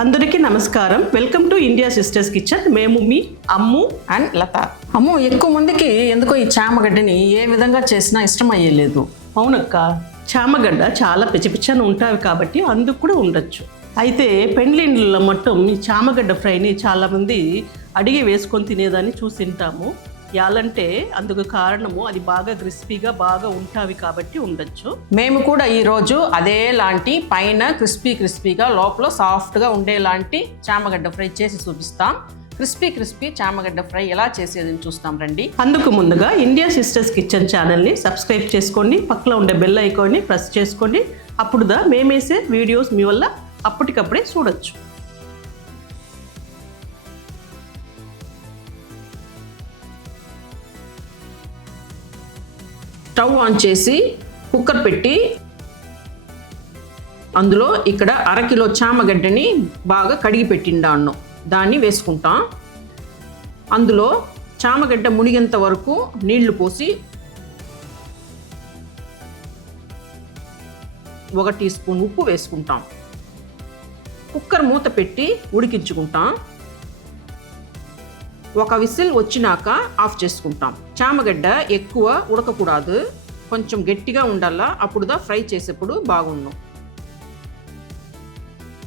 అందరికీ నమస్కారం. Welcome to India sisters kitchen మేము మీ అమ్ము అండ్ లత. అమ్మో ఎక్కువ మందికి ఎందుకో ఈ చామగడ్డని ఏ విధంగా చేసినా ఇష్టం అయ్యలేదు. అవునక్క చామగడ్డ చాలా పిచ్చపిచ్చని ఉంటాయి కాబట్టి అందుకు కూడా ఉండొచ్చు. అయితే పెండ్లిండ్లలో మొత్తం ఈ చామగడ్డ ఫ్రైని చాలామంది అడిగి వేసుకొని తినేదాన్ని చూసి తింటాము. యాలంటే అందుకు కారణము అది బాగా క్రిస్పీగా బాగా ఉంటావి కాబట్టి ఉండొచ్చు. మేము కూడా ఈరోజు అదేలాంటి పైన క్రిస్పీ క్రిస్పీగా లోపల సాఫ్ట్గా ఉండేలాంటి చామగడ్డ ఫ్రై చేసి చూపిస్తాం. క్రిస్పీ క్రిస్పీ చామగడ్డ ఫ్రై ఎలా చేసేదని చూస్తాం రండి. అందుకు ముందుగా ఇండియా సిస్టర్స్ కిచెన్ ఛానల్ని సబ్స్క్రైబ్ చేసుకోండి పక్కలో ఉండే బెల్ ఐకాన్ని ప్రెస్ చేసుకోండి. అప్పుడుదా మేమేసే వీడియోస్ మీ వల్ల అప్పటికప్పుడే చూడొచ్చు. స్టవ్ ఆన్ చేసి కుక్కర్ పెట్టి అందులో ఇక్కడ అరకిలో చామగడ్డని బాగా కడిగి పెట్టిండాను దాన్ని వేసుకుంటాం. అందులో చామగడ్డ మునిగేంత వరకు నీళ్ళు పోసి ఒక టీ స్పూన్ ఉప్పు వేసుకుంటాం. కుక్కర్ మూత పెట్టి ఉడికించుకుంటాం. ఒక విసిల్ వచ్చినాక ఆఫ్ చేసుకుంటాం. చామగడ్డ ఎక్కువ ఉడకకూడదు. కొంచెం గట్టిగా ఉండాలా అప్పుడుదా ఫ్రై చేసేప్పుడు బాగుండు.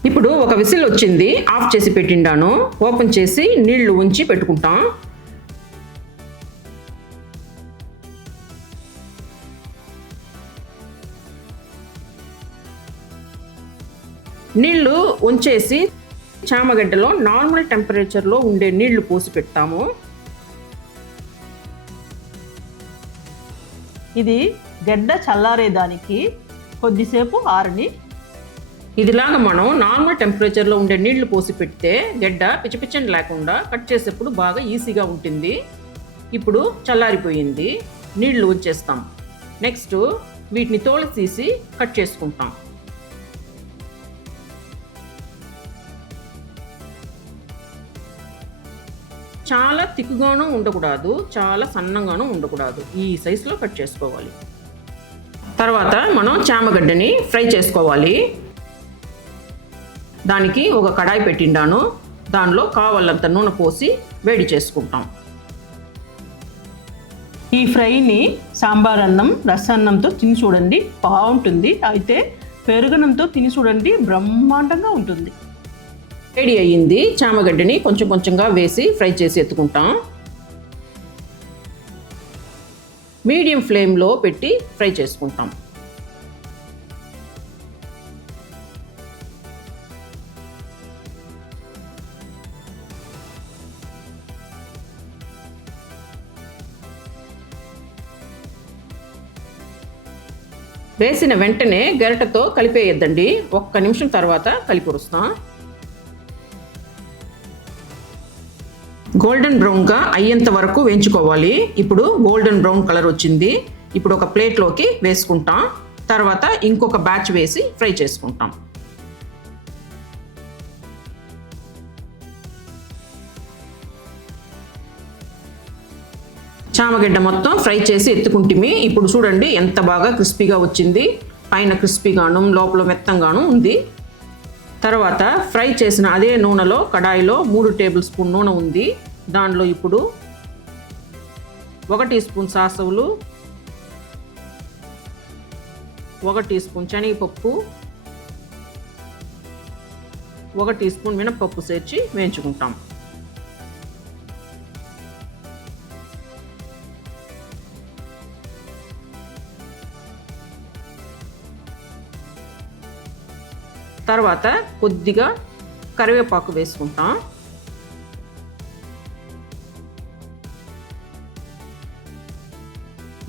ఇప్పుడు ఒక విసిల్ వచ్చింది ఆఫ్ చేసి పెట్టిండాను. ఓపెన్ చేసి నీళ్ళు ఉంచి పెట్టుకుంటాం. నీళ్ళు ఉంచేసి చామగడ్డలో నార్మల్ టెంపరేచర్లో ఉండే నీళ్ళు పోసి పెడతాము. ఇది గడ్డ చల్లారేదానికి కొద్దిసేపు ఆరని. ఇదిలాగా మనం నార్మల్ టెంపరేచర్లో ఉండే నీళ్ళు పోసి పెడితే గడ్డ పిచ్చపిచ్చని లేకుండా కట్ చేసేప్పుడు బాగా ఈజీగా ఉంటుంది. ఇప్పుడు చల్లారిపోయింది. నీళ్ళు వచ్చేస్తాం నెక్స్ట్ వీటిని తోలు తీసి కట్ చేసుకుంటాం. చాలా తిక్కుగాను ఉండకూడదు చాలా సన్నంగాను ఉండకూడదు. ఈ సైజులో కట్ చేసుకోవాలి. తర్వాత మనం చామగడ్డని ఫ్రై చేసుకోవాలి. దానికి ఒక కడాయి పెట్టిండాను. దానిలో కావాలంత నూనె పోసి వేడి చేసుకుంటాం. ఈ ఫ్రైని సాంబార్ అన్నం రసన్నంతో తిని చూడండి. బాగుంటుంది. అయితే పెరుగనంతో తిని చూడండి. బ్రహ్మాండంగా ఉంటుంది. రెడీ అయ్యింది. చామగడ్డని కొంచెం కొంచెంగా వేసి ఫ్రై చేసి ఎత్తుకుంటాం. మీడియం ఫ్లేమ్లో పెట్టి ఫ్రై చేసుకుంటాం. వేసిన వెంటనే గరిటతో కలిపేయద్దండి. ఒక్క నిమిషం తర్వాత కలిపొరుస్తాం గోల్డెన్ బ్రౌన్గా అయ్యేంత వరకు వేయించుకోవాలి. ఇప్పుడు గోల్డెన్ బ్రౌన్ కలర్ వచ్చింది. ఇప్పుడు ఒక ప్లేట్లోకి వేసుకుంటాం. తర్వాత ఇంకొక బ్యాచ్ వేసి ఫ్రై చేసుకుంటాం. చామగడ్డ మొత్తం ఫ్రై చేసి ఎత్తుకుంటిమి. ఇప్పుడు చూడండి ఎంత బాగా క్రిస్పీగా వచ్చింది. పైన క్రిస్పీగాను లోపల మెత్తంగాను ఉంది. తర్వాత ఫ్రై చేసిన అదే నూనెలో కడాయిలో మూడు టేబుల్ స్పూన్ నూనె ఉంది. దాంట్లో ఇప్పుడు ఒక టీ స్పూన్ సాసవులు ఒక టీ స్పూన్ శనగపప్పు ఒక టీ స్పూన్ మినపప్పు చేర్చి వేయించుకుంటాం. తర్వాత కొద్దిగా కరివేపాకు వేసుకుంటాం.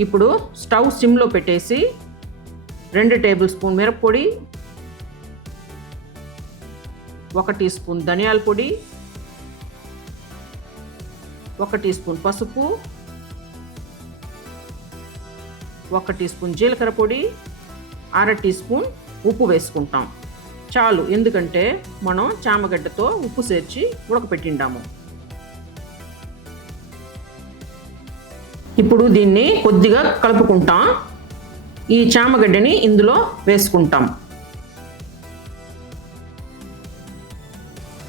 ఇప్పుడు స్టవ్ సిమ్లో పెట్టేసి రెండు టేబుల్ స్పూన్ మిరప్పొడి ఒక టీ స్పూన్ ధనియాల పొడి ఒక టీ స్పూన్ పసుపు ఒక టీ స్పూన్ జీలకర్ర పొడి అర టీ స్పూన్ ఉప్పు వేసుకుంటాం. చాలు ఎందుకంటే మనం చామగడ్డతో ఉప్పు చేర్చి ఉడకపెట్టిండాము. ఇప్పుడు దీన్ని కొద్దిగా కలుపుకుంటాం. ఈ చామగడ్డని ఇందులో వేసుకుంటాం.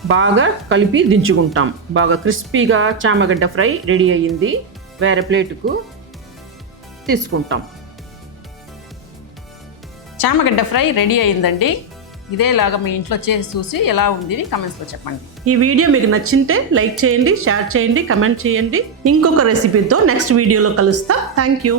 బాగా కలిపి దించుకుంటాం. బాగా క్రిస్పీగా చామగడ్డ ఫ్రై రెడీ అయ్యింది. వేరే ప్లేటుకు తీసుకుంటాం. చామగడ్డ ఫ్రై రెడీ అయిందండి ఇదేలాగా మీ ఇంట్లో చేసి చూసి ఎలా ఉంది కమెంట్స్లో చెప్పండి. ఈ వీడియో మీకు నచ్చింటే లైక్ చేయండి షేర్ చేయండి కమెంట్ చేయండి. ఇంకొక రెసిపీతో నెక్స్ట్ వీడియోలో కలుస్తా. Thank you